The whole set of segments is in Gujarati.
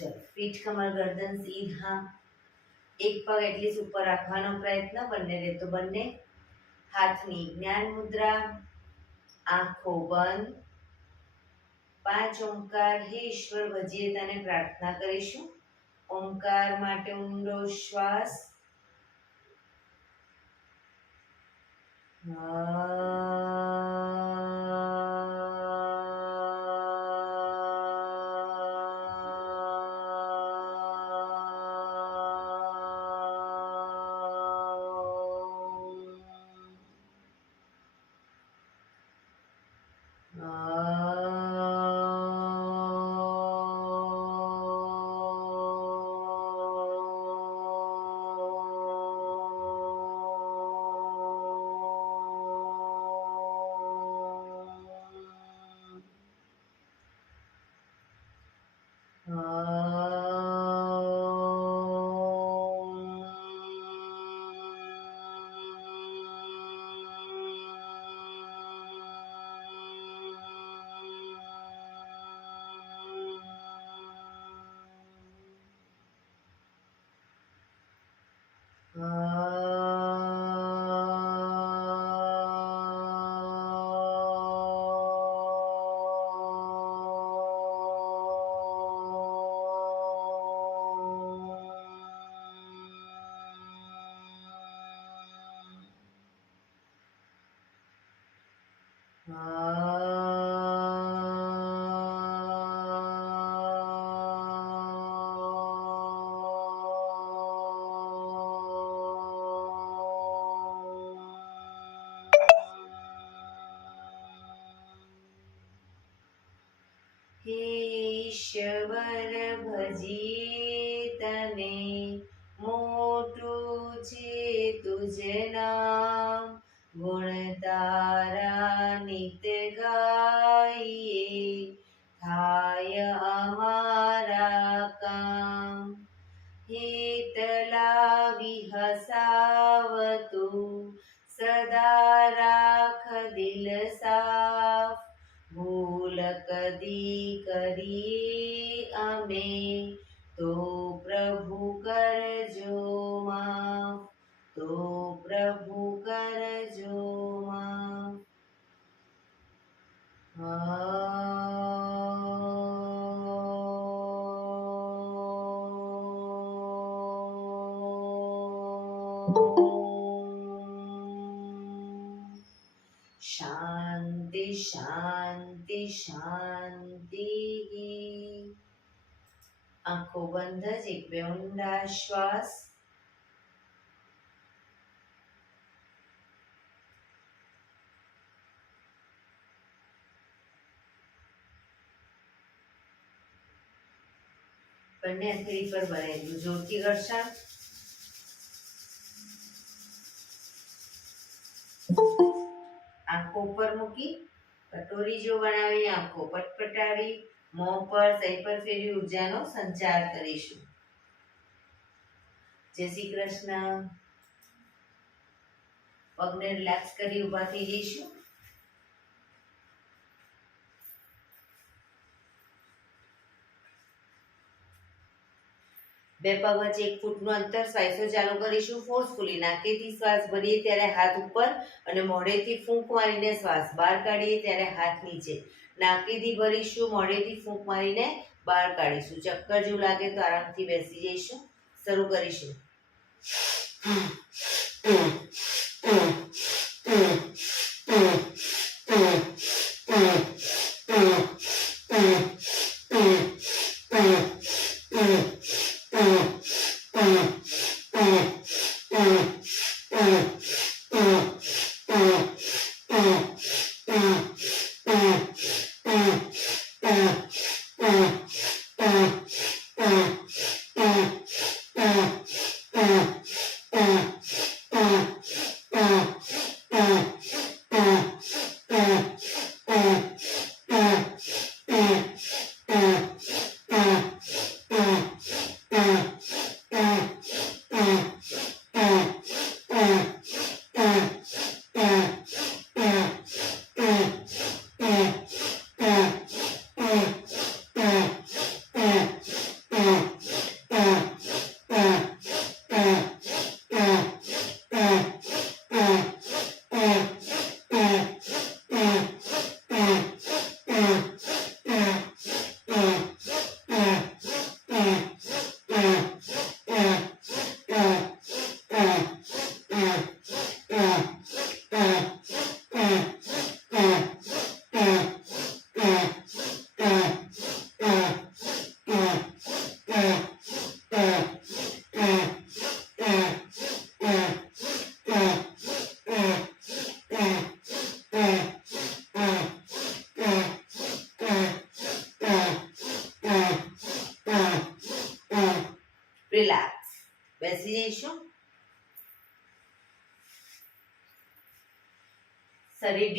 ચલો, પીઠ કમર ગરદન સીધા, એક પગ એટલી ઉપર રાખવાનો પ્રયત્ન, બંને રહેતો બંને. હાથની જ્ઞાન મુદ્રા, આંખો બંધ. 5 ઓમકાર હે ઈશ્વર વજીયતાને પ્રાર્થના કરીશું. ઓમકાર માટે ઊંડો શ્વાસ. હે ઈશ્વર ભજીએ તને, મોટું છે તુજ નામ. ગુણ તારા નિત ગાઈએ, થાય અમારા કામ. હેતલા વિહસાવતું, સદા રાખ દિલ સાફ. ભૂલ કદી કરીએ અમે, તો પ્રભુ કરજો માફ. તો પ્રભુ કરજો માફ. શાંતિ શાંતિ શાંતિ. આંખો બંધ જ એક બે ઊંડા શ્વાસ. બંને હથેળી પર ભરેલું જોરથી ઘર્ષણ. આંખો ઉપર મૂકી કટોરી જો બનાવી આંખો પટપટાવી મોં પર સહી પર ફેરવી ઉર્જાનો સંચાર કરીશું. જય શ્રી કૃષ્ણ. પગને રિલેક્સ કરી ઊભા થઈ જઈશું. બે પગ વચ્ચે 1 ફૂટનું અંતર. શ્વાસો ચાલુ કરીશું. ફોર્સફુલી નાકેથી શ્વાસ ભરીએ ત્યારે હાથ ઉપર અને મોઢેથી ફૂંક મારીને શ્વાસ બહાર કાઢીએ ત્યારે હાથ નીચે. નાકેથી ભરીશું, મોઢેથી ફૂંક મારીને બહાર કાઢીશું. ચક્કર જેવું લાગે તો આરામથી બેસી જઈશું. શરૂ કરીશું.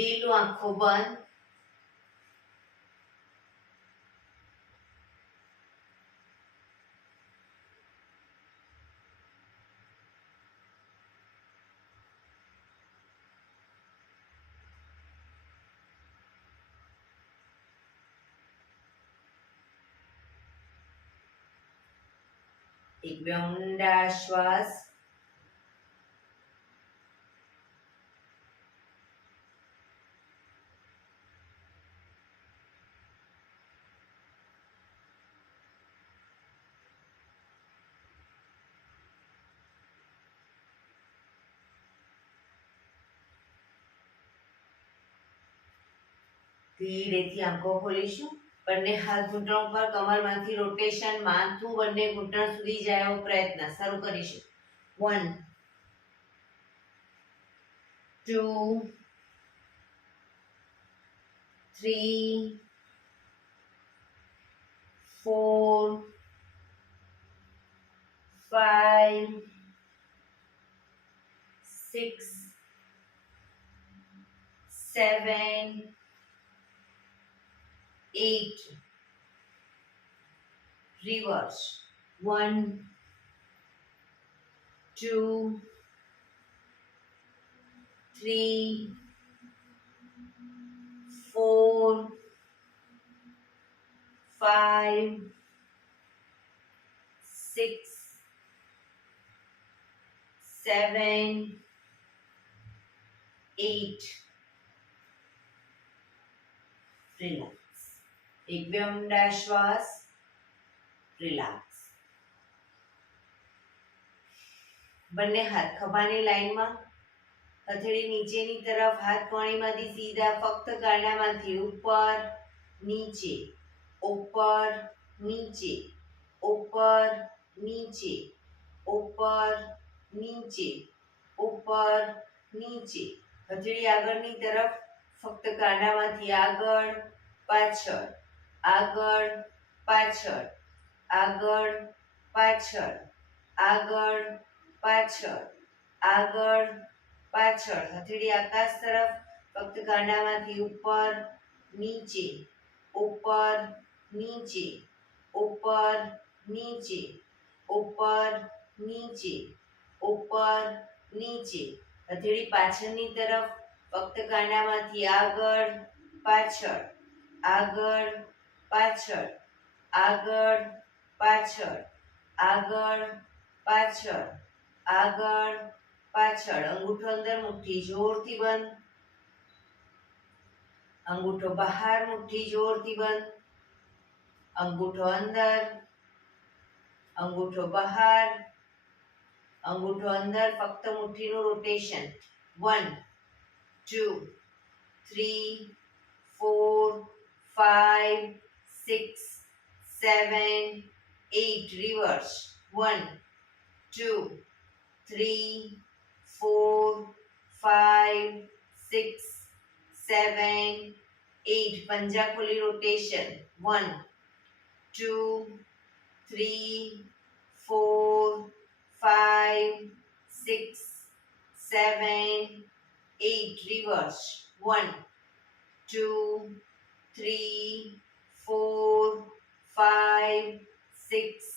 લીલું આંખો બંધ. એક બે ઊંડા શ્વાસ. ધીરેથી આંખો ખોલીશું. બંને હાથ ઘૂંટણ પર, કમરમાંથી રોટેશન, માથું બંને ઘૂંટણ સુધી જાય એવો પ્રયત્ન. શરૂ કરીશું. 1 2 3 4 5 6 7 8. Reverse. 1 2 3 4 5 6 7 8. Relax. એક બે ઊંડા શ્વાસ. રિલેક્સ. બંને હાથ ખભાની લાઈનમાં, હથેળી નીચેની તરફ, હાથ કોણીમાંથી સીધા, ફક્ત ગાડામાંથી ઉપર નીચે, ઉપર નીચે, ઉપર નીચે, ઉપર નીચે, ઉપર નીચે. હથેળી આગળની તરફ, ફક્ત કાંડામાંથી આગળ પાછળ, આગળ પાછળ, આગળ પાછળ, આગળ પાછળ, આગળ પાછળ. હથેળી આકાશ તરફ, ફક્ત કાંડામાંથી ઉપર નીચે, ઉપર નીચે, ઉપર નીચે, ઉપર નીચે, ઉપર નીચે. હથેળી પાછળની તરફ, ફક્ત કાંડામાંથી આગળ પાછળ, આગળ પાછળ, આગળ પાછળ, આગળ પાછળ, આગળ પાછળ. અંગૂઠો અંદર, મુઠ્ઠી જોરથી બંધ. અંગૂઠો બહાર, મુઠ્ઠી જોરથી બંધ. અંગૂઠો અંદર, અંગૂઠો બહાર, અંગૂઠો અંદર. ફક્ત મુઠ્ઠીનું રોટેશન. 1 2 3 4 5 6 7 8. Reverse. 1 2 3 4 5 6 7 8. પંજા ખોલી રોટેશન. 1 2 3 4 5 6 7 8. Reverse. 1 2 3 4 5 6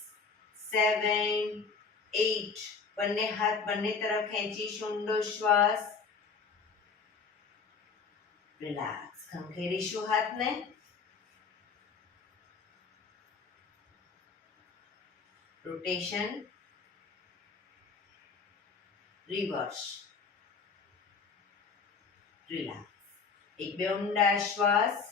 7 8. બંને હાથ બંને તરફ ખેંચીશું. ઊંડો શ્વાસ. રિલેક્સ. ખંખેરીશું હાથને. રોટેશન. રિવર્સ. રિલેક્સ. એક બે ઊંડા શ્વાસ.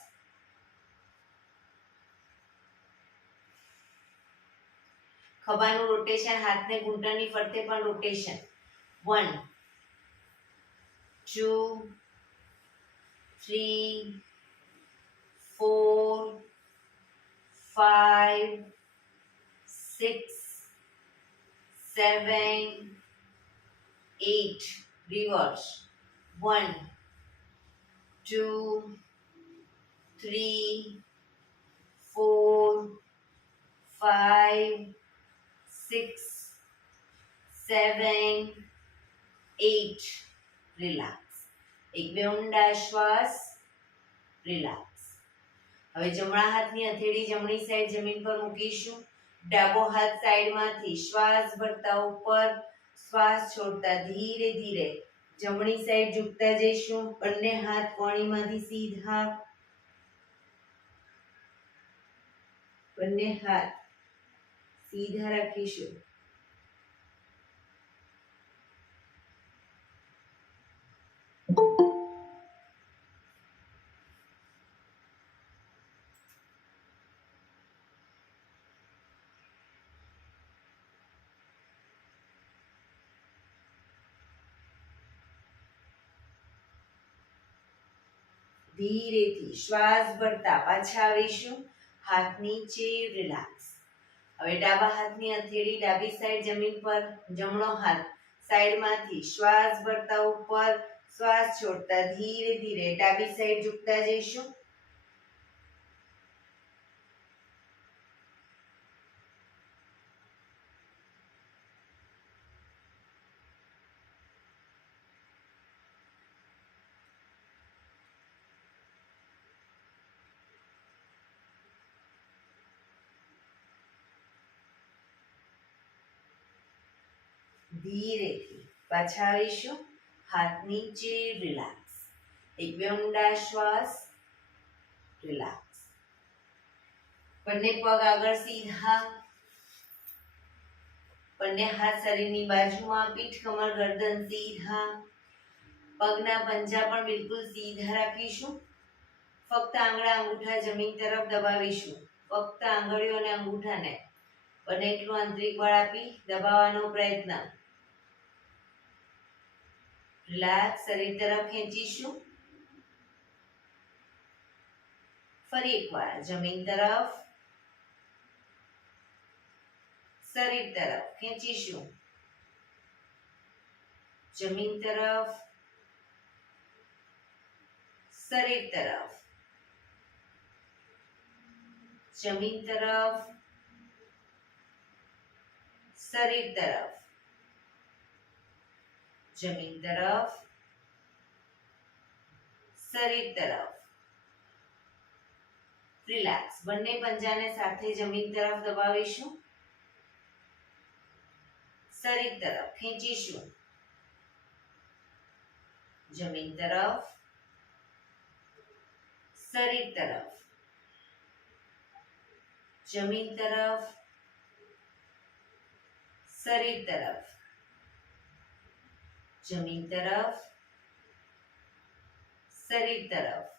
ખભાનું રોટેશન, હાથને ઘૂંટણની ફરતે પણ રોટેશન. 1 2 3 4 5 6 7 8. Reverse. 1 2 3 4 5 6 7 8. Relax. એક બે ઊંડા શ્વાસ, રિલેક્સ. હવે જમણા હાથની હથેળી જમણી સાઈડ જમીન પર મૂકીશું. ડાબો હાથ સાઈડમાંથી શ્વાસ ભરતા ઉપર, શ્વાસ છોડતા ધીરે ધીરે જમણી સાઈડ ઝૂકતા જઈશું. બંને હાથ કોણીમાંથી સીધા, બંને હાથ સીધા રાખીશું. ધીરેથી શ્વાસ ભરતા પાછા આવીશું. હાથ નીચે, રિલેક્સ. હવે ડાબા હાથની હથેળી ડાબી સાઈડ જમીન પર, જમણો હાથ સાઈડમાંથી શ્વાસ ભરતા ઉપર, શ્વાસ છોડતા ધીરે ધીરે ડાબી સાઈડ ઝૂકતા જઈશું. ધીરેથી પાછા આવીશું. હાથ નીચે, રિલેક્સ. એક બે ઊંડા શ્વાસ, રિલેક્સ. બંને પગ આગળ સીધા, બંને હાથ શરીરની બાજુમાં, પીઠ કમર ગરદન સીધા. પગના પંજા પણ બિલકુલ સીધા રાખીશું. ફક્ત આંગળા અંગૂઠા જમીન તરફ દબાવીશું. ફક્ત આંગળીઓ અને અંગૂઠાને બને એટલું આંતરિક બળ આપી દબાવવાનો પ્રયત્ન. રિલેક્સ. શરીર તરફ ખેંચીશું. ફરી એકવાર જમીન તરફ, શરીર તરફ ખેંચીશું. જમીન તરફ, શરીર તરફ, જમીન તરફ, શરીર તરફ, જમીન તરફ, શરીર તરફ. રિલેક્સ. બંને પંજાને સાથે જમીન તરફ દબાવીશું. શરીર તરફ ખેંચીશું. જમીન તરફ, શરીર તરફ, જમીન તરફ, શરીર તરફ, જમીન તરફ, શરીર તરફ.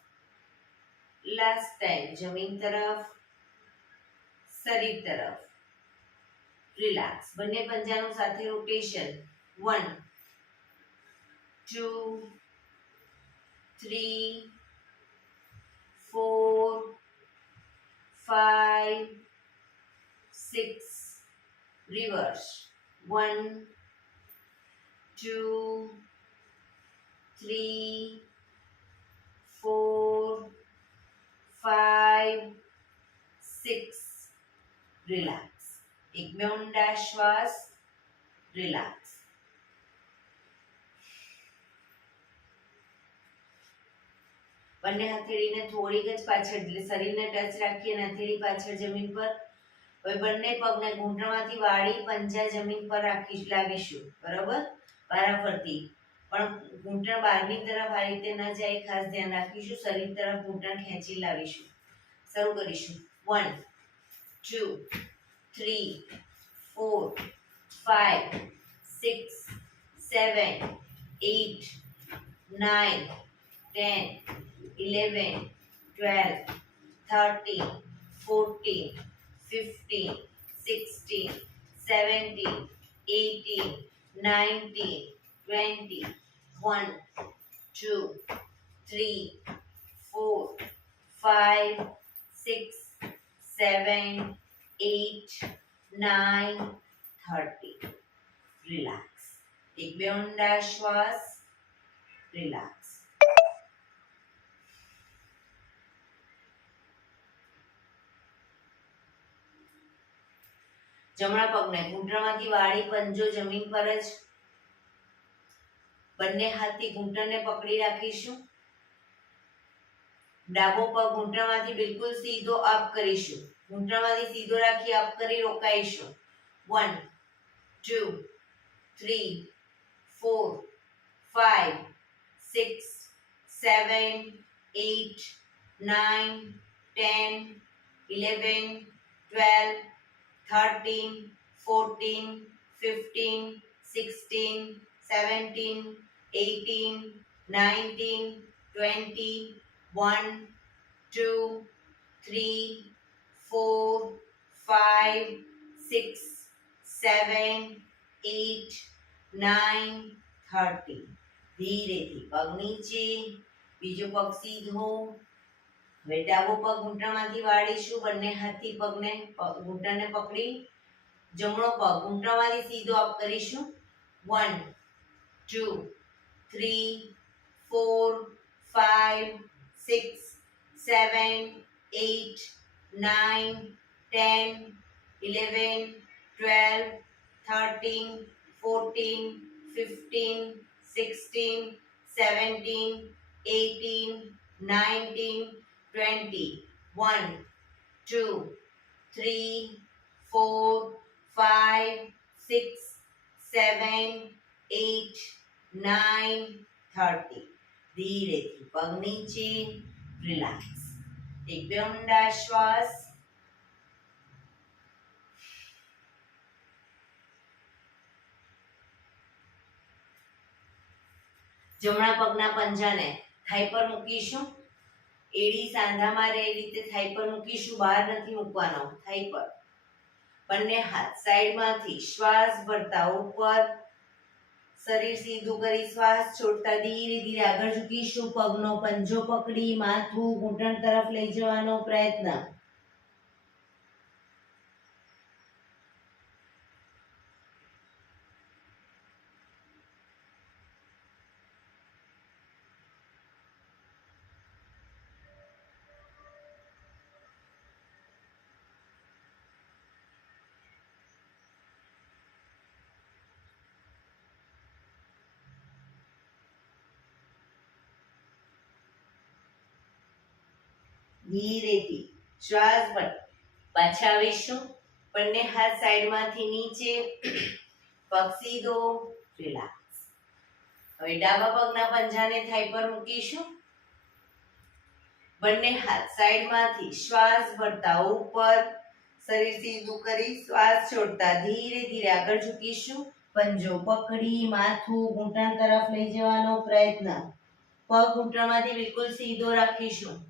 લાસ્ટ ટાઈમ જમીન તરફ, શરીર તરફ. રિલેક્સ. બંને પંજાનું સાથે રોટેશન. 1 2 3 4 5 6. રિવર્સ. 1 2 3 4 5 6. રિલેક્સ. એક બે ઊંડા શ્વાસ, રિલેક્સ. બંને હથેળીને થોડીક જ પાછળ, એટલે શરીરને ટચ રાખી અને હથેળી પાછળ જમીન પર. હવે બંને પગને ઘૂંટણમાંથી વાળી પંજા જમીન પર લાવીશું. બરાબર? વારાફરતી. પણ ઘૂંટણ બહારની તરફ આ રીતે ન જાય, ખાસ ધ્યાન રાખીશું. શરીર તરફ ઘૂંટણ ખેંચી લાવીશું. શરૂ કરીશું. 1 2 3 4 5 6 7 8 9 10 11 12 13 14 15 16 17 18 19 20 1 2 3 4 5 6 7 8 9 30. રિલેક્સ. એક બે ઊંડા શ્વાસ, રિલેક્સ. જમણા પગને ઘૂંટણમાંથી વાળી પંજો જમીન પર જ. બંને હાથથી ઘૂંટણને પકડી રાખીશું. ડાબો પગ ઘૂંટણમાંથી બિલકુલ સીધો અપ કરીશું. ઘૂંટણમાંથી સીધો રાખી અપ કરી રોકાઈશું. 1 2 3 4 5 6 7 8 9 10 11 12 13 14 15 16 17 18 19 20 1 2 3 4 5 6 7 8 9 30. ધીરેથી પગ નીચે, બીજો પગ સીધો. હવે ડાબો પગ ઘૂંટણમાંથી વાળીશું. બંને હાથથી પગને ઘૂંટણને પકડી જમણો પગ ઘૂંટણમાંથી સીધો અપ કરીશું. 1 2 3 4 5 6 7 8 9 10 11 12 13 14 15 16 17 18 19 20 1 2 3 4 5 6 7 8 9 30. ધીરેથી પગ નીચે, રિલેક્સ. એક બે ઊંડા શ્વાસ. જમણા પગના પંજાને થાઈ પર મૂકીશું. એડી સાંધામાં રહે એ રીતે થાઈ પર મૂકીશું. બહાર નથી મૂકવાનો, થાઈ પર. બંને હાથ સાઈડમાંથી શ્વાસ ભરતા ઉપર, શરીર સીધું કરી શ્વાસ છોડતા ધીરે ધીરે આગળ ઝૂકીશું. પગનો પંજો પકડી માથું ઘૂંટણ તરફ લઈ જવાનો પ્રયત્ન. ધીરેથી શ્વાસ પર પાછા આવીશું. બંને હાથ સાઈડમાંથી નીચે, પગ સીધો, રિલેક્સ. હવે ડાબા પગના પંજાને થાઈ પર મૂકીશું. બંને હાથ સાઈડમાંથી શ્વાસ ભરતા ઉપર, શરીર સીધું કરી શ્વાસ છોડતા ધીરે ધીરે આગળ ઝૂકીશું. પંજો પકડી માથું ઘૂંટણ તરફ લઈ જવાનો પ્રયત્ન. પગ ઘૂંટણમાંથી બિલકુલ સીધો રાખીશું.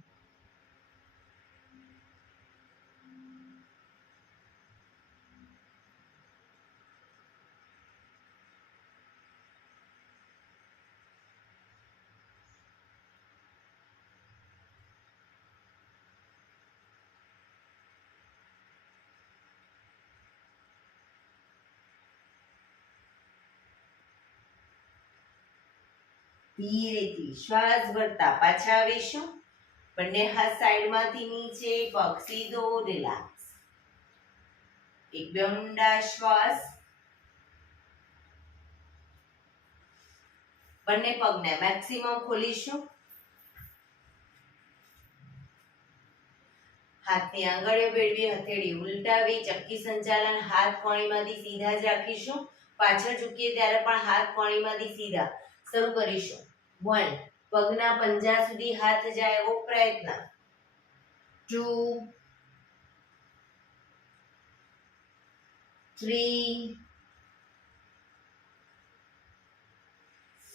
ધીરેથી શ્વાસ ભરતા પાછા આવીશું. બંને હાથ સાઈડમાંથી નીચે, પગ સીધો, રિલેક્સ. એક બે ઊંડા શ્વાસ. બંને પગને મેક્સિમમ ખોલીશું. હાથની આંગળીઓ ભેળવી, હથેળી ઉલટાવી, ચક્કી સંચાલન. હાથ કોણીમાંથી સીધા જ રાખીશું. પાછળ ઝૂકીએ ત્યારે પણ હાથ કોણીમાંથી સીધા. શરૂ કરીશું. 1 પગના પંજા સુધી હાથ જાય એવો પ્રયત્ન. 2 3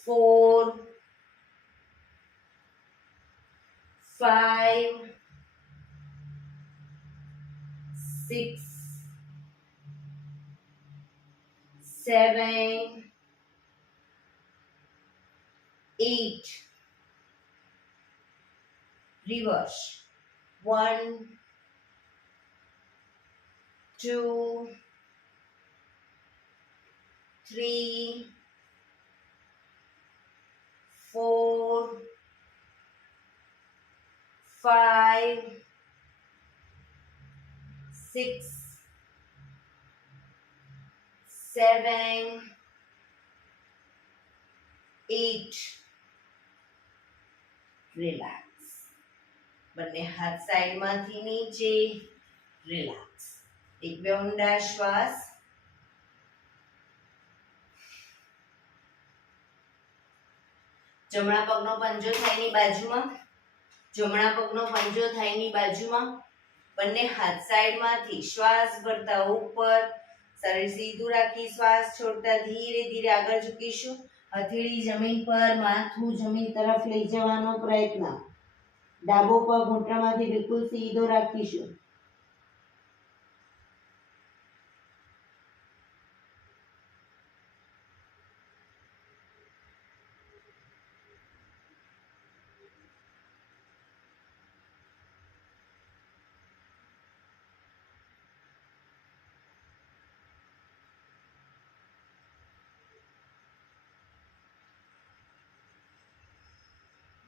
4 5 6 7 8 reverse 1 2 3 4 5 6 7 8 રિલેક્સ. બંને હાથ સાઈડમાંથી નીચે રિલેક્સ. એક બે ઊંડા શ્વાસ. જમણા પગનો પંજો થાયની બાજુમાં. જમણા પગનો પંજો થાયની બાજુમાં. બંને હાથ સાઈડમાંથી શ્વાસ ભરતા ઉપર. શરીર સીધું રાખી શ્વાસ છોડતા ધીરે ધીરે આગળ ઝૂકીશું. હથેળી જમીન પર, માથું જમીન તરફ લઈ જવાનો પ્રયત્ન. ડાબો પગ ઘૂંટણમાંથી બિલકુલ સીધો રાખીશું.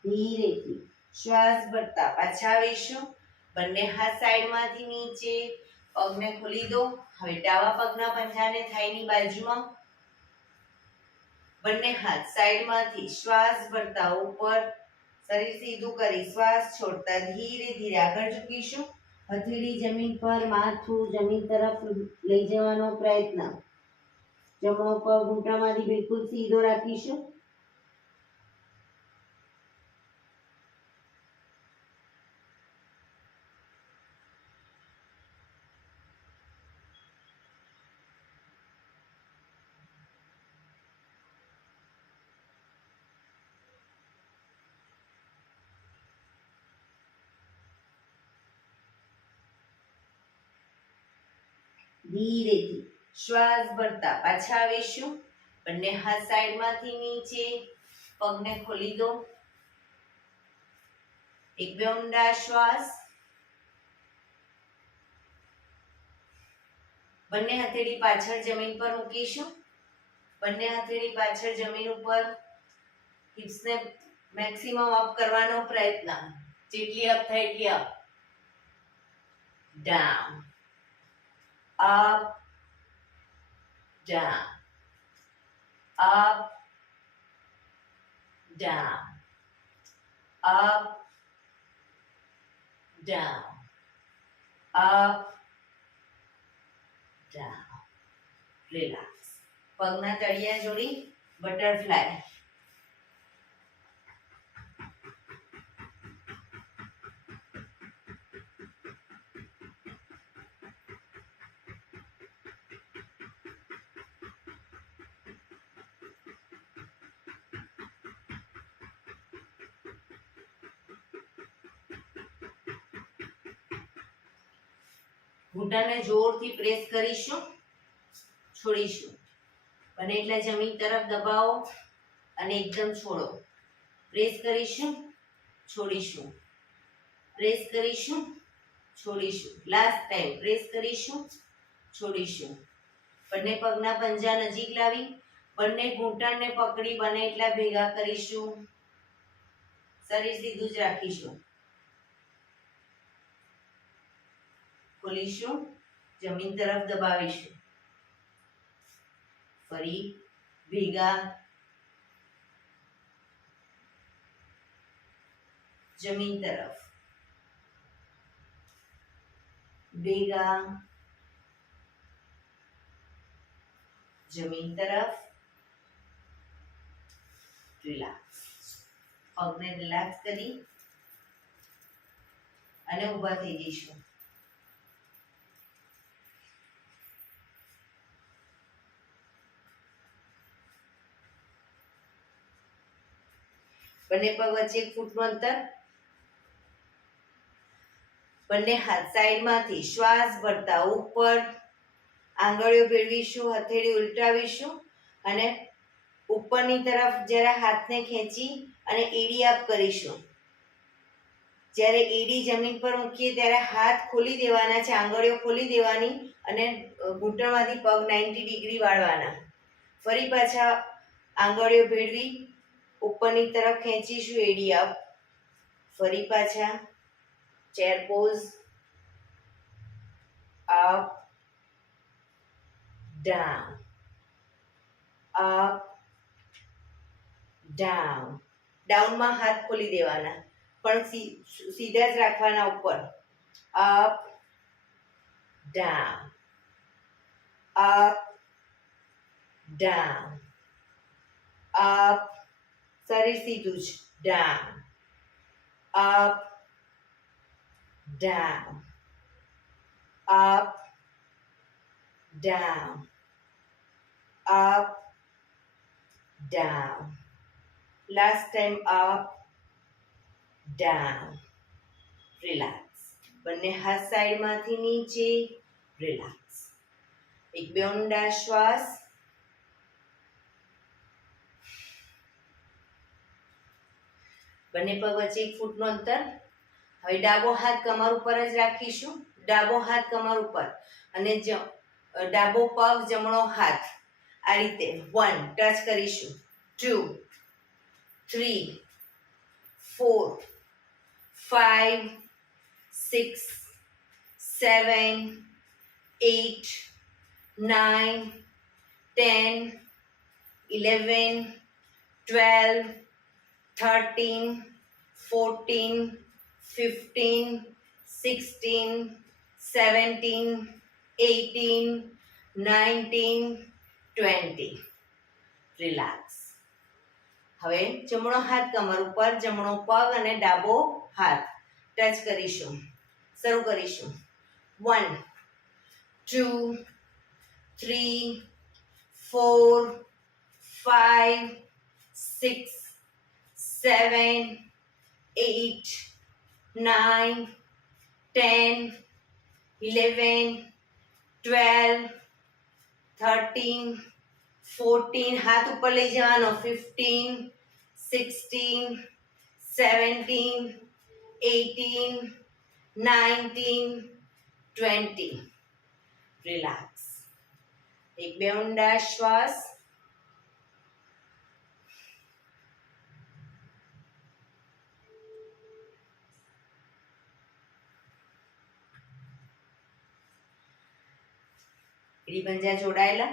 ધીરેથી શ્વાસ ભરતા પાછા આવીશું. બંને હાથ સાઈડમાંથી નીચે. પગને ખોલી દો. હવે ડાબા પગના પંજાને થાઈની બાજુમાં. બંને હાથ સાઈડમાંથી શ્વાસ ભરતા ઉપર. શરીર સીધું કરી શ્વાસ છોડતા ધીરે ધીરે આગળ ઝૂકીશું. હથેળી જમીન પર, માથું જમીન તરફ લઈ જવાનો પ્રયત્ન. જમણો પગ ઘૂંટણમાંથી બિલકુલ સીધો રાખીશું. ધીરેથી શ્વાસ ભરતા પાછા આવીશું. બંને હાથ સાઈડમાંથી નીચે. પગને ખોલી દો. એક બે ઊંડા શ્વાસ. બંને હથેળી પાછળ જમીન પર મૂકીશું. બંને હથેળી પાછળ જમીન ઉપર. હિપ્સને મેક્સિમમ અપ કરવાનો પ્રયત્ન. જેટલી અપ થાય એટલી up. Down. Up, down, up, down, up, down, up, down. Relax. પગના તળિયા જોડી બટરફ્લાય. ઘૂંટણને જોરથી પ્રેસ કરીશું. છોડીશું. બને એટલે જમીન તરફ દબાવો અને એકદમ છોડો. પ્રેસ કરીશું. છોડીશું. પ્રેસ કરીશું. છોડીશું. લાસ્ટ ટાઈમ પ્રેસ કરીશું. છોડીશું. બંને પગના પંજા નજીક લાવી બંને ઘૂંટણને પકડી બને એટલા ભેગા કરીશું. શરીર સીધું જ રાખીશું. ખોલીશું. જમીન તરફ દબાવીશું. ફરી ભેગા. જમીન તરફ ભેગા. જમીન તરફ. રિલેક્સ. પગને રિલેક્સ કરી અને ઊભા થઈ જઈશું. બંને પગ વચ્ચે 1 ફૂટનું અંતર. બંને હાથ સાઈડમાંથી શ્વાસ ભરતા ઉપર. આંગળીઓ ભેળવીશું. હથેળી ઉલટાવીશું અને ઉપરની તરફ જરા હાથને ખેંચી અને એડી અપ કરીશું. જ્યારે એડી જમીન પર મૂકીએ ત્યારે હાથ ખોલી દેવાના છે. આંગળીઓ ખોલી દેવાની અને ઘૂંટણમાંથી પગ 90 ડિગ્રી વાળવાના. ફરી પાછા આંગળીઓ ભેળવી ઉપરની તરફ ખેંચીશું. એડી અપ. ફરી પાછા chair pose. Up, down, up, down. ડાઉનમાં હાથ ખોલી દેવાના, પણ સીધા જ રાખવાના ઉપર. Up down, up down, up, શરીર સીધું જ, down, up down, up down, up down. Last time up down. Relax. બંને હાથ સાઈડમાંથી નીચે. રિલેક્સ. એક બે ઊંડા શ્વાસ. બંને પગ વચ્ચે 1 ફૂટનું અંતર. હવે ડાબો હાથ કમર ઉપર જ રાખીશું. ડાબો હાથ કમર ઉપર અને ડાબો પગ જમણો હાથ આ રીતે 1 ટચ કરીશું. 2 3 4 5 6 7 8 9 10 11 12 13 14 15 16 17 18 19 20. રિલેક્સ. હવે જમણો હાથ કમર ઉપર, જમણો પગ અને ડાબો હાથ ટચ કરીશું. શરૂ કરીશું. 1 2 3 4 5 6 7 8 9 10 11 12 13 14, હાથ ઉપર લઈ જવાનો. 15 16 17 18 19 20. રિલેક્સ. એક બે ઊંડા શ્વાસ. એડી પંજા જોડાયેલા.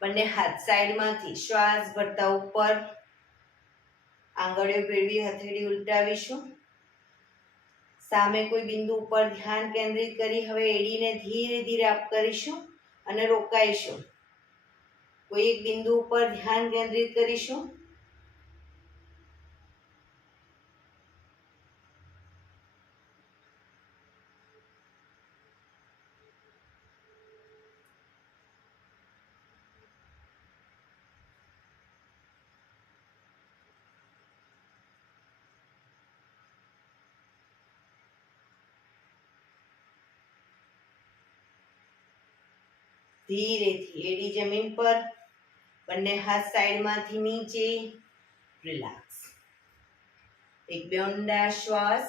બંને હાથ સાઈડમાંથી શ્વાસ ભરતા ઉપર. આંગળીઓ ભેળવી હથેળી ઉલટાવીશું. સામે કોઈ બિંદુ ઉપર ધ્યાન કેન્દ્રિત કરી હવે એડીને ધીરે ધીરે અપ કરીશું અને રોકાઈશું. કોઈ એક બિંદુ ઉપર ધ્યાન કેન્દ્રિત કરીશું. ધીરેથી એડી જમીન પર. બંને હાથ સાઈડમાંથી નીચે. રિલેક્સ. એક બે ઊંડા શ્વાસ.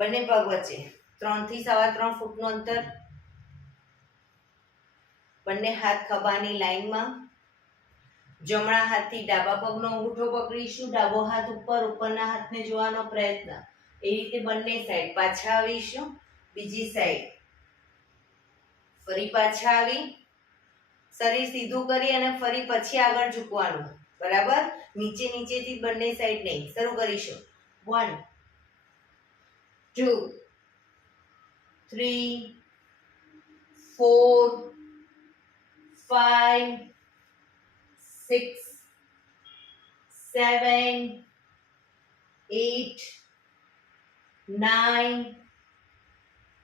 બંને પગ વચ્ચે 3 થી 3.25 ફૂટનું અંતર. બંને હાથ ખભાની લાઈનમાં. જમણા હાથથી ડાબા પગનો અંગૂઠો પકડીશું. ડાબો હાથ ઉપર, ઉપરના હાથને જોવાનો પ્રયત્ન. એ રીતે બંને સાઈડ પાછા આવીશું. બીજી સાઈડ. ફરી પાછા આવી શરીર સીધું કરી અને ફરી પછી આગળ ઝૂકવાનું. બરાબર. નીચેથી બંને સાઈડ નહીં. શરૂ કરીશું. 1 2 3 4 5 6 7 8 9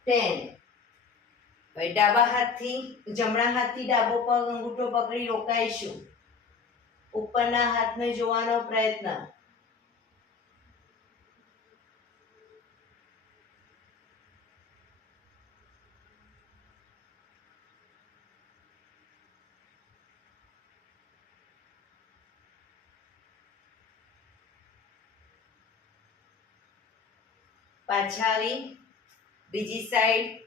10. હવે ડાબા હાથથી જમણા હાથથી ડાબો પગ અંગૂઠો પકડી રોકાઈશું. ઉપરના હાથને જોવાનો પ્રયત્ન. પાછા આવી બીજી સાઈડ.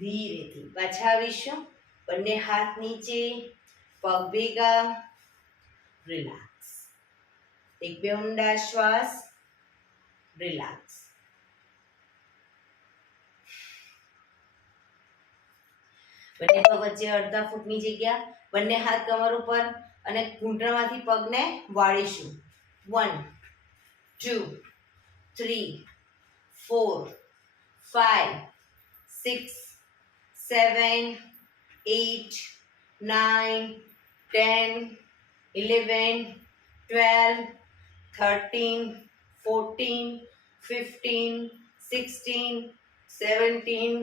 ધીરેથી પાછા આવીશું. બંને હાથ નીચે, પગ ભેગા, રિલેક્સ. એક બે ઊંડા શ્વાસ, રિલેક્સ. બંને પગ વચ્ચે અડધા ફૂટની જગ્યા, બંને હાથ કમર ઉપર અને ઘૂંટણમાંથી પગને વાળીશું. 1 2 3 4 5 6 7 8 9 10 11 12 13 14 15 16 17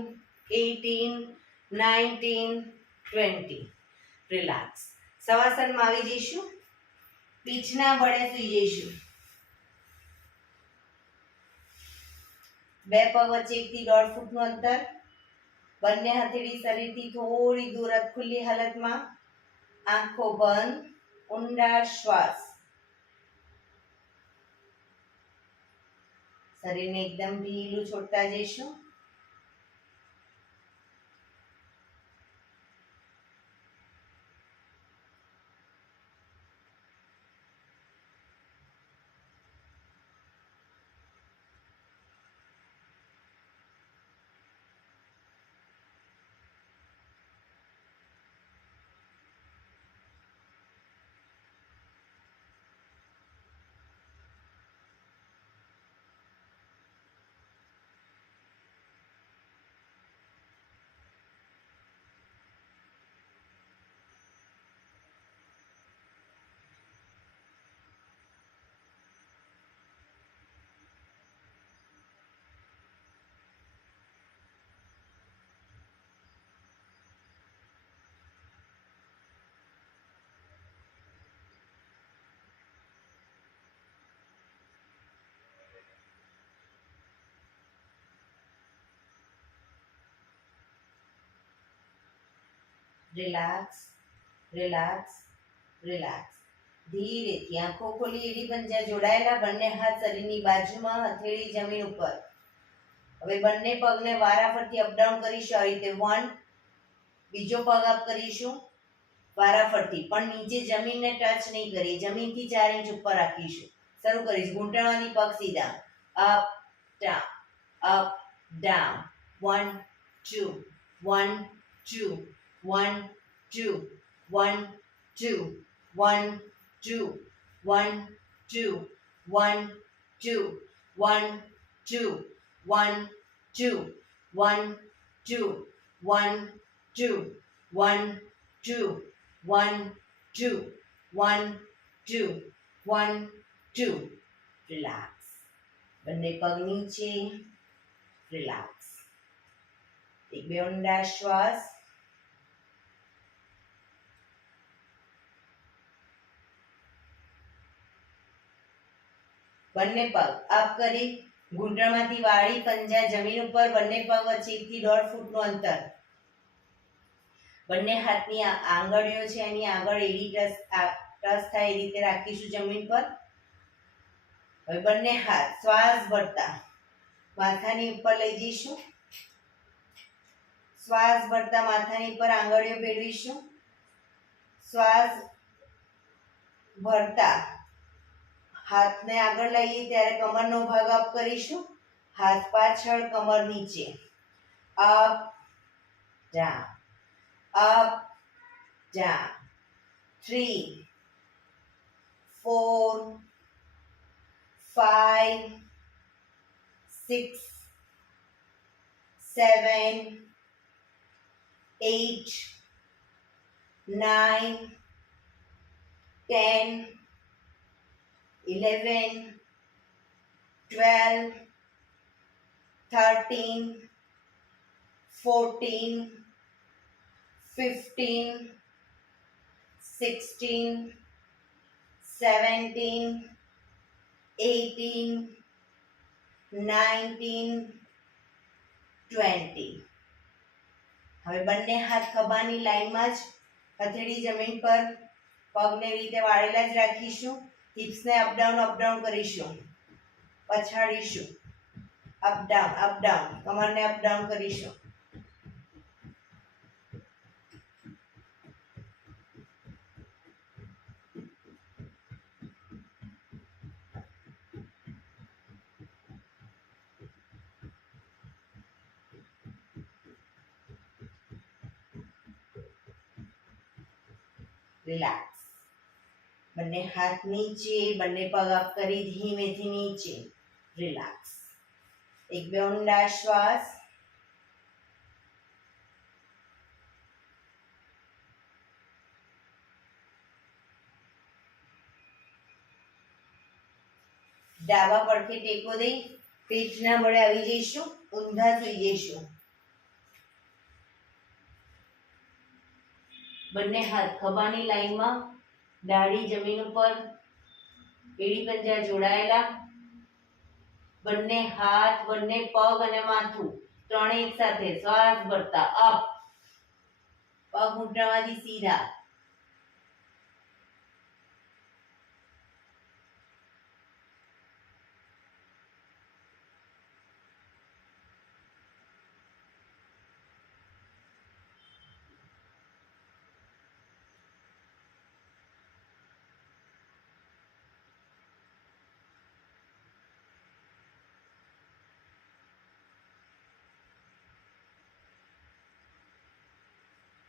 18 19 20. રિલેક્સ. શવાસનમાં આવી જઈશું. પીઠના બળે સૂઈ જઈશું. બે પગ વચ્ચે 1 થી 1.5 ફૂટનું અંતર. બંને હથેળી શરીરથી થોડી દૂર ખુલ્લી હાલતમાં. આંખો બંધ, ઊંડા શ્વાસ. શરીરને એકદમ ઢીલું છોડતા જઈશું. Relax, relax, relax. ધીરેથી આંખો ખોલી, એડી પંજા જોડાયેલા, બંને હાથ શરીરની બાજુમાં, હથેળી જમીન ઉપર. હવે બંને પગને વારાફરતી અપડાઉન કરીશું. આ રીતે 1, બીજો પગ અપ કરીશું વારાફરતી, પણ નીચે જમીનને ટચ નહીં કરીએ. જમીનથી 4 ઇંચ ઉપર રાખીશું. શરૂ કરીશ. ઘૂંટણમાંથી પગ સીધા. Up down, up down. 1 2 1 2 1 2 1 2 1 2 1 2 1 2 1 2 1 2 1 2 1 2 1 2 1 2 1 2 1 2. Relax. બંને પગ નીચે, રિલેક્સ. એક બે ઊંડા શ્વાસ. બંને પગ અપ કરી, ઘૂંટણમાંથી વાળી, પંજા જમીન ઉપર. બંને પગ વચ્ચે 1 થી 1.5 ફૂટનું અંતર. બંને હાથની આંગળીઓ છે એની આગળ એડી ટચ થાય એ રીતે રાખીશું જમીન પર. હવે બંને હાથ શ્વાસ ભરતા માથાની ઉપર લઈ જઈશું. શ્વાસ ભરતા માથાની ઉપર આંગળીઓ ફેરવીશું. શ્વાસ ભરતા હાથને આગળ લઈએ ત્યારે કમરનો ભાગ અપ કરીશું. હાથ પાછળ, કમર નીચે. Up down, up down. 3 4 5 6 7 8 9 10 11 12 13 14 15 16 17 18 19 20. હવે બંને હાથ ખભાની લાઈનમાં જ, હથેળી જમીન પર, પગને રીતે વાળેલા જ રાખીશું. હિપ્સને અપડાઉન કરીશું. પછાડીશું. અપડાઉન, કમરને અપડાઉન કરીશું. રિલેક્સ. બંને હાથ નીચે, બંને પગ અપ કરી ધીમેથી નીચે. રિલેક્સ. એક બે ઊંડા શ્વાસ. ડાબા પડખે ટેકો દઈ પેટના બળે આવી જઈશું, ઊંધા થઈ જઈશું. બંને હાથ ખભાની લાઈનમાં, દાઢી જમીન ઉપર, એડી પંજા જોડાયેલા. બંને હાથ, બંને પગ અને માથું ત્રણે એક સાથે શ્વાસ ભરતા અપ. પગ ઘૂંટણમાંથી સીધા.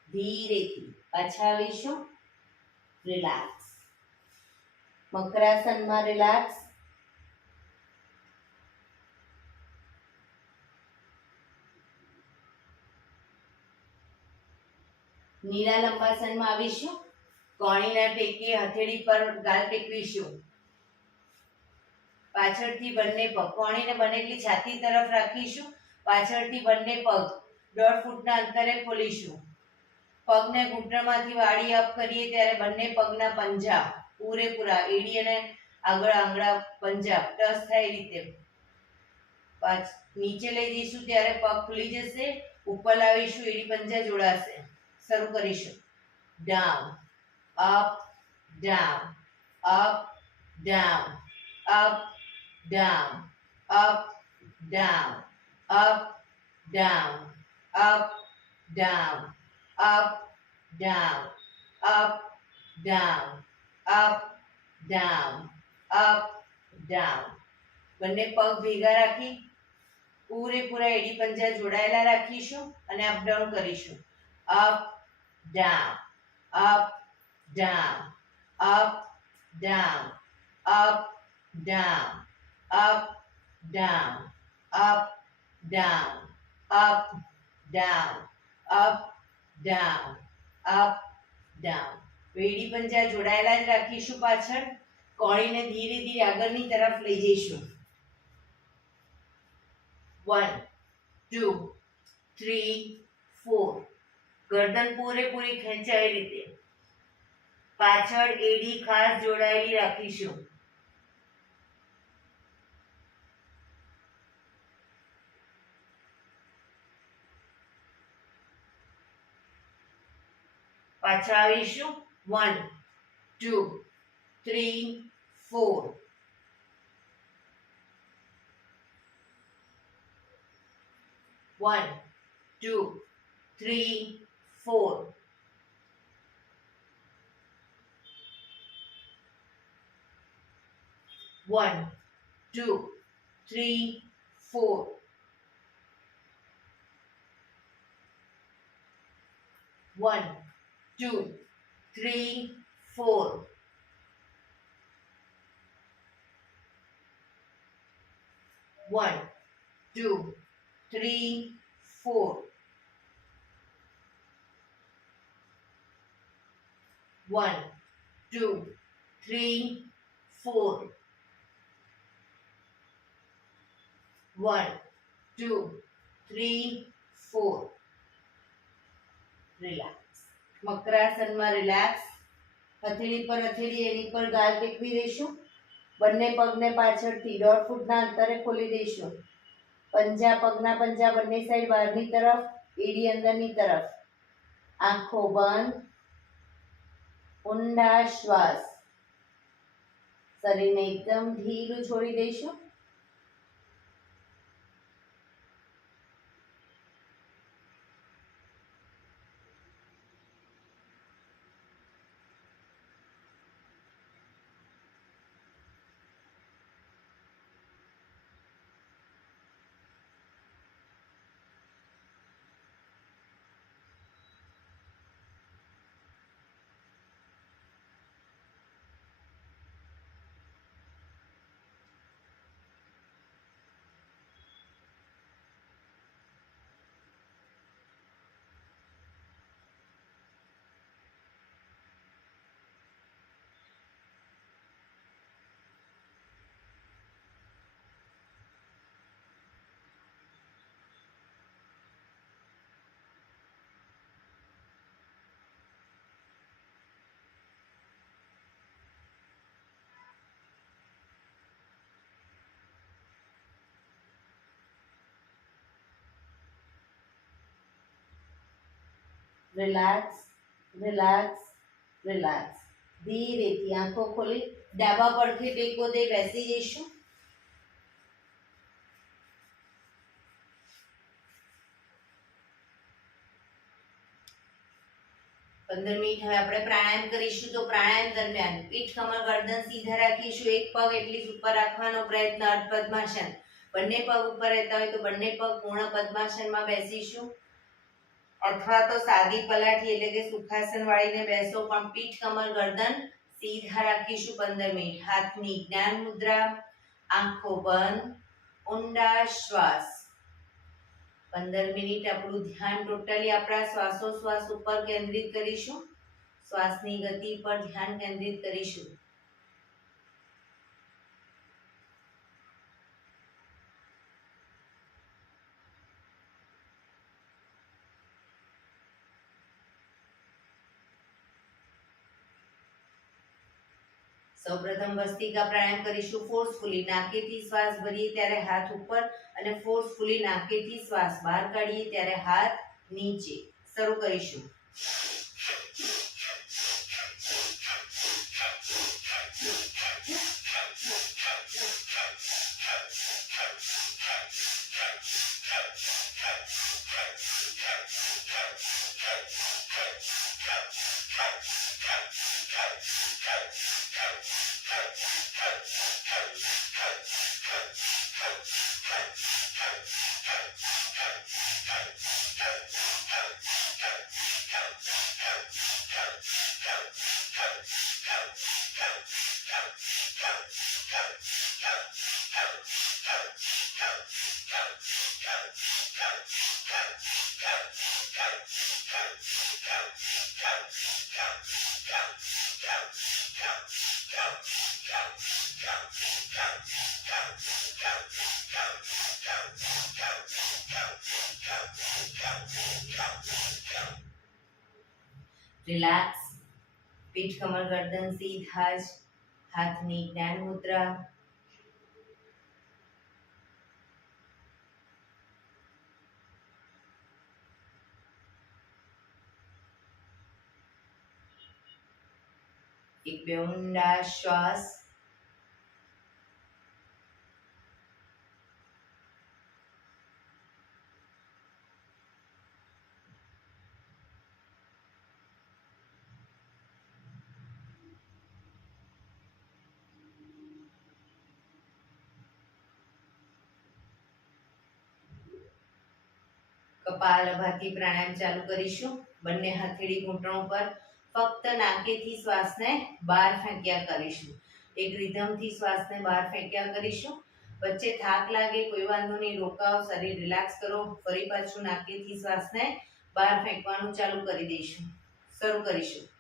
ધીરેથી પાછા આવીશું. રિલેક્સ. મકરાસનમાં રિલેક્સ. નીલા લંબાસનમાં આવીશું. કોણીના ટેકે હથેળી પર ગાલ ટેકવીશું. પાછળથી બંને પગ કોણીને બનેલી છાતી તરફ રાખીશું. પાછળથી બંને પગ 1.5 ફૂટના અંતરે ખોલીશું. પગને ઘૂંટણમાંથી વાળી અપ કરીએ ત્યારે બંને પગના પંજા પૂરેપૂરા એડી અને આગળ આંગળા પંજા ટચ થાય રીતે નીચે લઈ જઈશું ત્યારે પગ ખુલી જશે. ઉપર લાવીશું, એડી પંજા જોડાશે. શરૂ કરીશું. Down, up, down, up, down, up, down, up, down, up, down, up, down, up, down, up, down, up, down, up, down. બંને પગ ભેગા રાખી પૂરેપૂરા એડી પંજા જોડાયેલા રાખીશું અને અપ ડાઉન કરીશું. Up, down, up, down, up, down, up, down, up, down, up, down, up, down, up, down, up, down. એડી પંજા જોડાયેલા જ રાખીશું. પાછળ કોણીને ધીરે ધીરે આગળની તરફ લઈ જઈશું. 1 2 3 4. ગરદન પૂરેપૂરી ખેંચાય રીતે. પાછળ એડી ખાસ જોડાયેલી રાખીશું. પાછા આવીશું. 1 2 3 4. 1 2 3 4. 1 2 3 4. 1 2 3 4. 1 2 3 4. 1 2 3 4. 1 2 3 4. રિલેક્સ. મકરાસનમાં રિલેક્સ. હથેળી પર હથેળી, એની પર ગાલ ટેકવી દઈશું. બંને પગને પાછળથી 1.5 ફૂટના અંતરે ખોલી દઈશું. પંજા, પગના પંજા બંને સાઈડ બહારની તરફ, એડી અંદરની તરફ. આંખો બંધ. ઊંડા શ્વાસ. શરીરને એકદમ ઢીલું છોડી દઈશું. Relax, relax, relax. ધીરેથી આંખો ખોલી ડાબા પડખે ટેકો દે બેસી જઈશું. 15 મિનિટ હવે આપણે પ્રાણાયામ કરીશું. તો પ્રાણાયામ દરમિયાન પીઠ, કમર, ગરદન સીધા રાખીશું. એક પગ એટલી ઉપર રાખવાનો પ્રયત્ન, અર્ધ પદ્માસન. બંને પગ ઉપર રહેતા હોય તો બંને પગ પૂર્ણ પદ્માસનમાં બેસીશું, અથવા તો સાદી પલાઠી એટલે કે સુખાસન વાળીને બેસો, પણ પીઠ, કમર, ગરદન સીધા રાખીશું 15 મિનિટ. હાથની જ્ઞાન મુદ્રા, આંખો બંધ, ઊંડા શ્વાસ. 15 મિનિટ આપણું ધ્યાન ટોટલી આપણા શ્વાસોશ્વાસ ઉપર કેન્દ્રિત કરીશું. શ્વાસની ગતિ પર ધ્યાન કેન્દ્રિત કરીશું. સૌપ્રથમ ભસ્ત્રિકા પ્રાણાયામ કરીશું. ફોર્સફુલી નાકેથી શ્વાસ ભરીએ ત્યારે હાથ ઉપર અને ફોર્સફુલી નાકેથી શ્વાસ બહાર કાઢીએ ત્યારે હાથ નીચે. શરૂ કરીશું. રિલેક્સ. પીઠ, કમર, ગરદન સીધા જ. હાથની જ્ઞાન મુદ્રા. એક બે ઊંડા શ્વાસ. કપાલભાતિ પ્રાણાયામ ચાલુ કરીશું. બંને હથેળી ઘૂંટણો પર. ફક્ત નાકેથી શ્વાસને બહાર ફેંક્યા કરીશું. એક રિધમથી શ્વાસને બહાર ફેંક્યા કરીશું. વચ્ચે થાક લાગે કોઈ વાંધો નહીં, રોકાવ, શરીર રિલેક્સ કરો. ફરી પાછું નાકેથી શ્વાસને બહાર ફેંકવાનું ચાલુ કરી દઈશું. શરૂ કરીશું.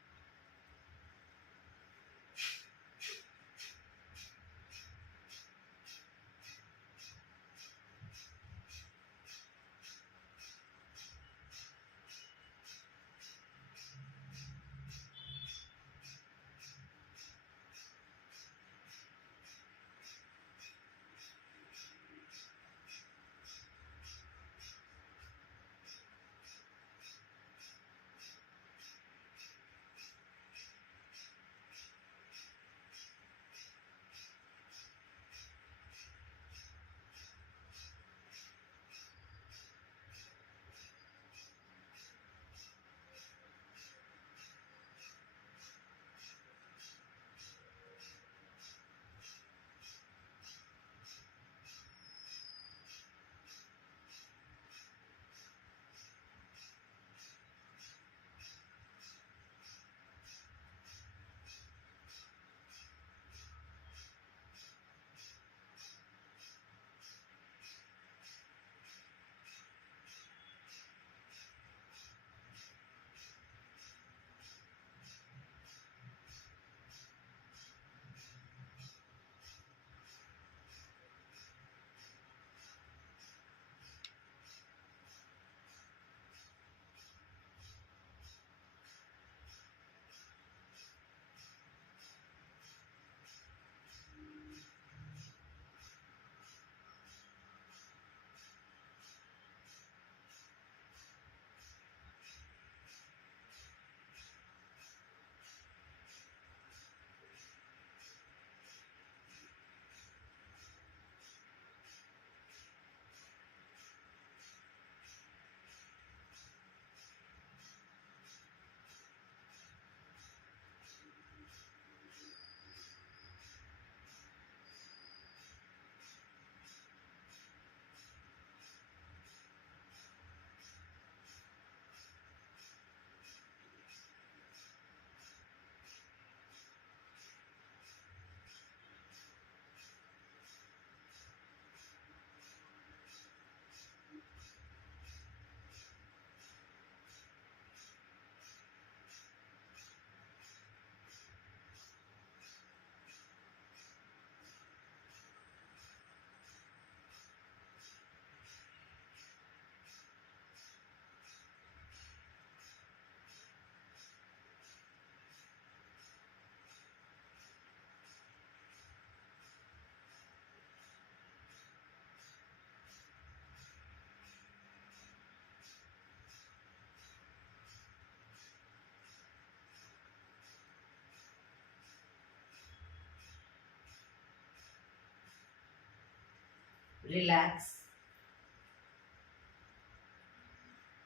રિલેક્સ.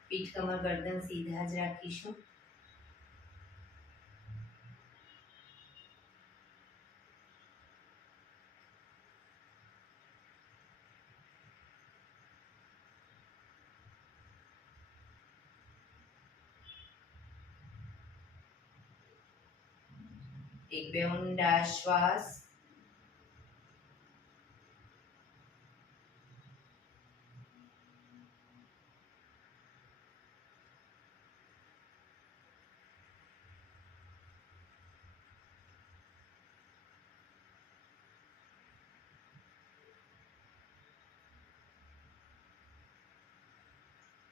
પીઠ કમર ગરદન સીધા જ રાખીશું. એક બે ઊંડા શ્વાસ.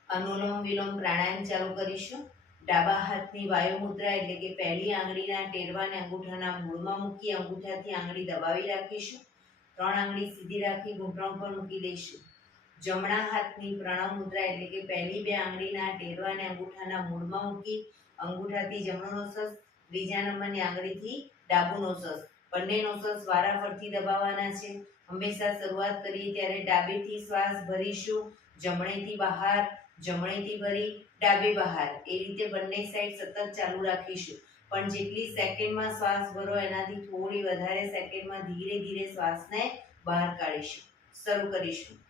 અનુલોમ વિલોમ પ્રાણાયામ ચાલુ કરીશું. ડાબા હાથની વાયુ મુદ્રા એટલે કે પહેલી આંગળીના ટેરવાને અંગૂઠાના મૂળમાં મૂકી અંગૂઠાથી આંગળી દબાવી રાખીશું. 3 આંગળી સીધી રાખી ઘૂંટણ પર મૂકી દઈશું. જમણા હાથની પ્રણવ મુદ્રા એટલે કે પહેલી 2 આંગળીના ટેરવાને અંગૂઠાના મૂળમાં મૂકી અંગૂઠાથી જમણો નોસસ, ત્રીજા નંબરની આંગળીથી ડાબુ નોસસ, બંને નોસસ વારાફરતી દબાવવાના છે. હંમેશા શરૂઆત કરીએ ત્યારે ડાબેથી શ્વાસ ભરીશું, જમણેથી બહાર, જમણેથી ભરી ડાબે બહાર, એ રીતે બંને સાઈડ સતત ચાલુ રાખીશું. પણ જેટલી સેકન્ડમાં શ્વાસ ભરો એનાથી થોડી વધારે સેકન્ડમાં ધીરે ધીરે શ્વાસને બહાર કાઢીશું. શરૂ કરીશું.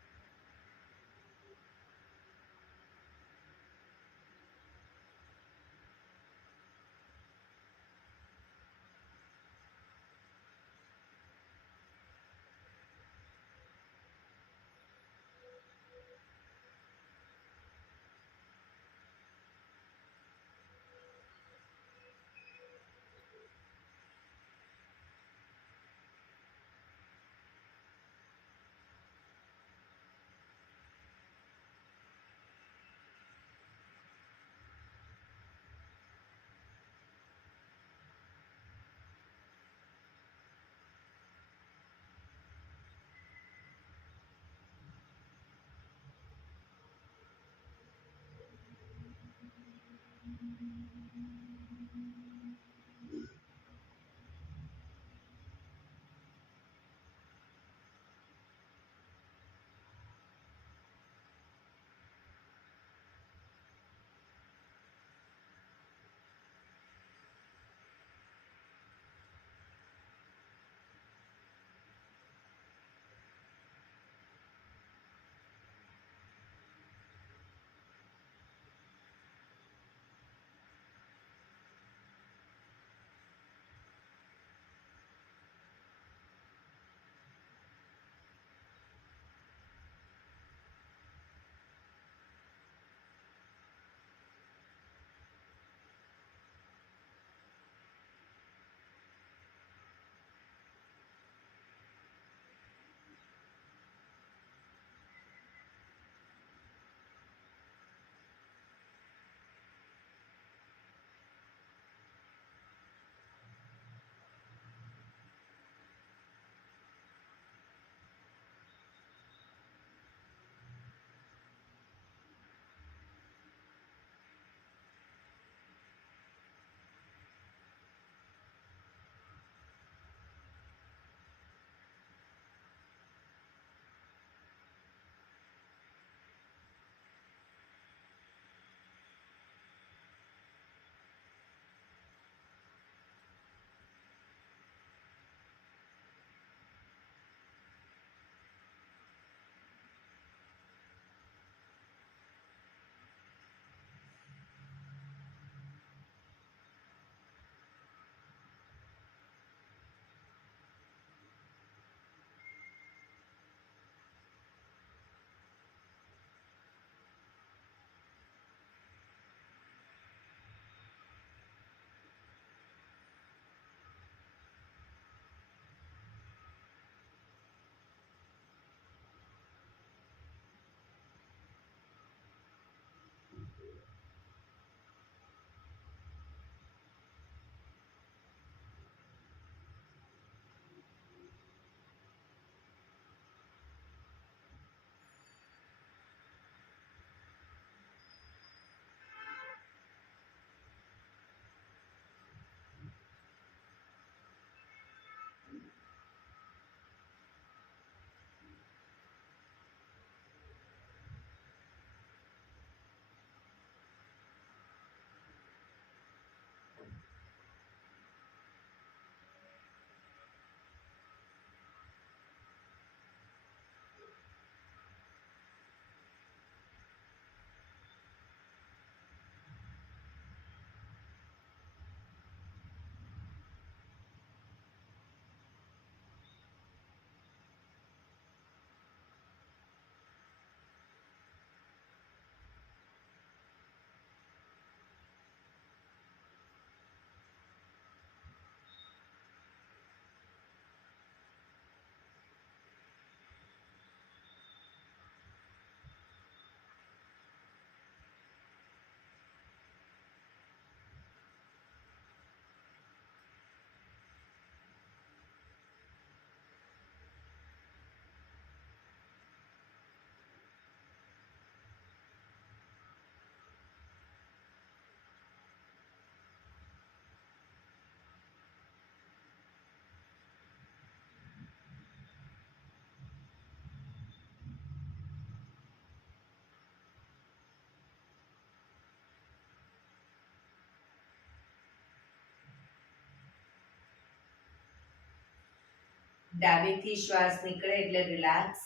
ડાબેથી શ્વાસ નીકળે એટલે રિલેક્સ.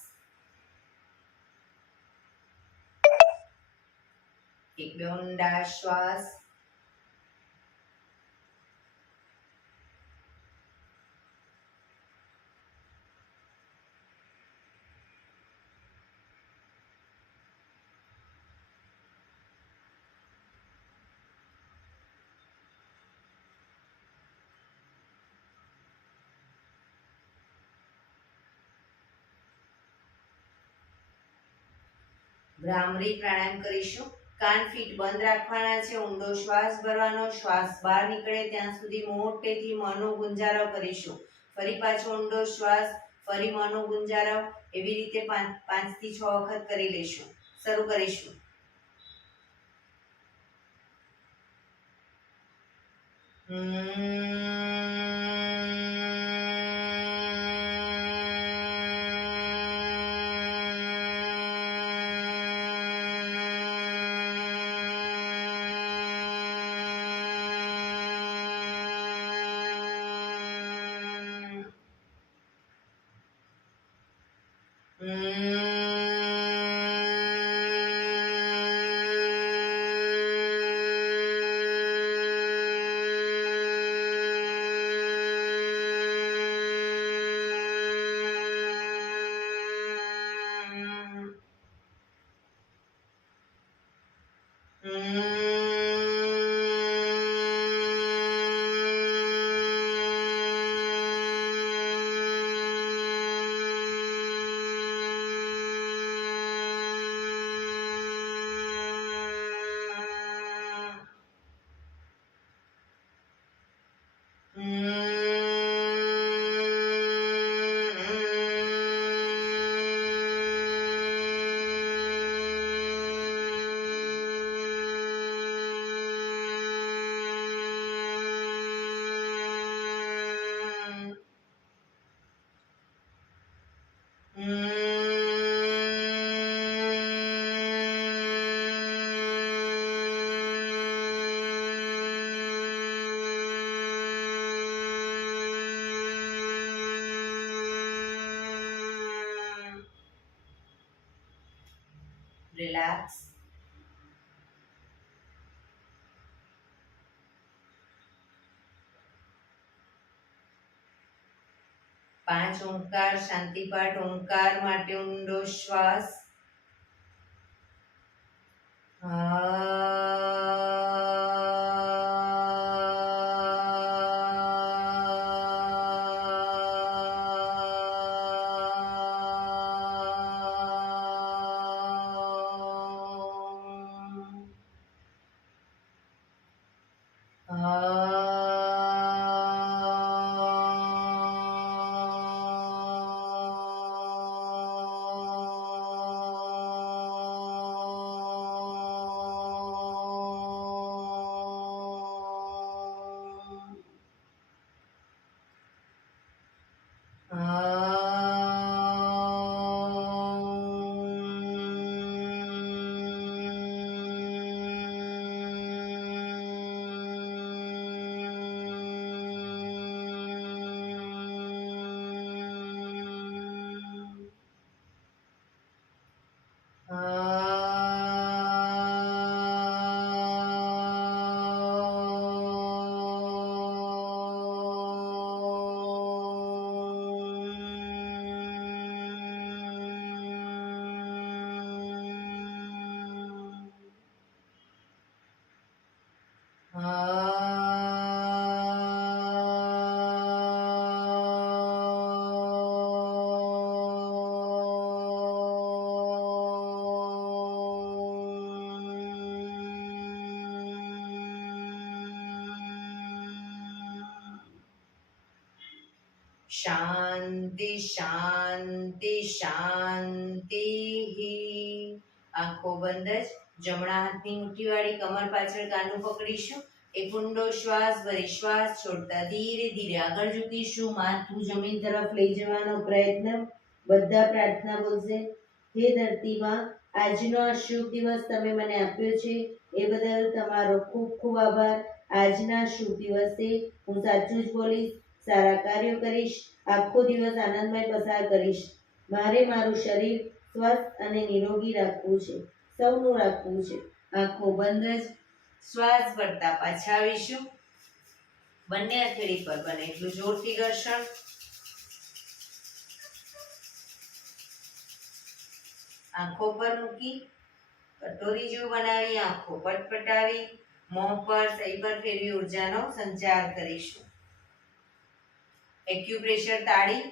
એક બે ઊંડા શ્વાસ. ભ્રામરી પ્રાણાયામ કરીશું. કાન ફીટ બંધ રાખવાના છે. ઊંડો શ્વાસ ભરવાનો. શ્વાસ બહાર નીકળે ત્યાં સુધી મોટેથી મોંનો ગુંજારો કરીશું. ફરી પાછો ઊંડો શ્વાસ. ફરી મોંનો ગુંજારો. એવી રીતે 5 થી 6 વખત કરી લઈશું. શરૂ કરીશું. રિલેક્સ. પાંચ ઓંકાર શાંતિપાઠ. ઓંકાર માટે ઊંડો શ્વાસ. શાંતિ શાંતિ શાંતિ. આંખો બંધ જ. જમણા હાથની મુઠ્ઠીવાળી કમર પાછળ કાનું પકડીશું. એક ઊંડો શ્વાસ ભરી શ્વાસ છોડતા ધીરે ધીરે આગળ ઝૂકીશું. માથું જમીન તરફ લઈ જવાનો પ્રયત્ન. બધા પ્રાર્થના બોલશે. હે ધરતીમાં, આજનો આ શુભ દિવસ તમે મને આપ્યો છે એ બદલ તમારો ખૂબ ખૂબ આભાર. આજના શુભ દિવસે હું સાચું જ બોલીશ, સારા કાર્યો કરીશ, આખો દિવસ આનંદમય પસાર કરીશ. મારે મારું શરીર સ્વસ્થ અને નિરોગી રાખવું છે, સૌનું રાખવું છે. આંખો બંધ જ શ્વાસ ભરતા પાછા આવીશું. બંને હથેળી પર બને એટલું જોરથી ઘર્ષણ. આંખો પર મૂકી કટોરી જેવું બનાવી આંખો પટપટાવી મોં પર સહી પર ફેરવી ઉર્જાનો સંચાર કરીશું. એક્યુપ્રેશર તાળી.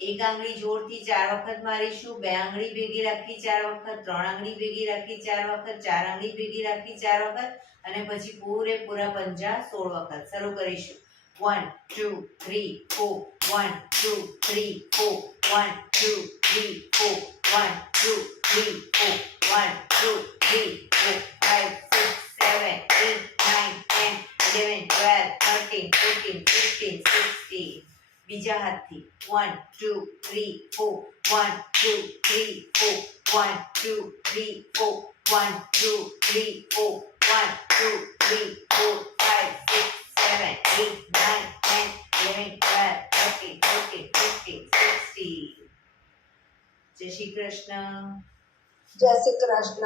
એક આંગળી જોરથી 4 વખત મારીશું. 2 આંગળી ભેગી રાખી 4 વખત, 3 આંગળી ભેગી રાખી 4 વખત, 4 આંગળી ભેગી રાખી 4 વખત અને પછી પૂરેપૂરા પંજા 16 વખત. શરૂ કરીશું. 1 2 3 4 1 2 3 4 1 2 3 4 1 2 3 4 1 2 3 4 5 6 7 8 9 10 11 12 13 14 15 16. બીજા હાથથી 1 2 3 4 1 2 3 4 1 2 3 4 1 2 3 4 1 2 3 4 5 6 7 8 9 10 11 12 13 14 15 16. જય શ્રી કૃષ્ણ. જય શ્રી કૃષ્ણ.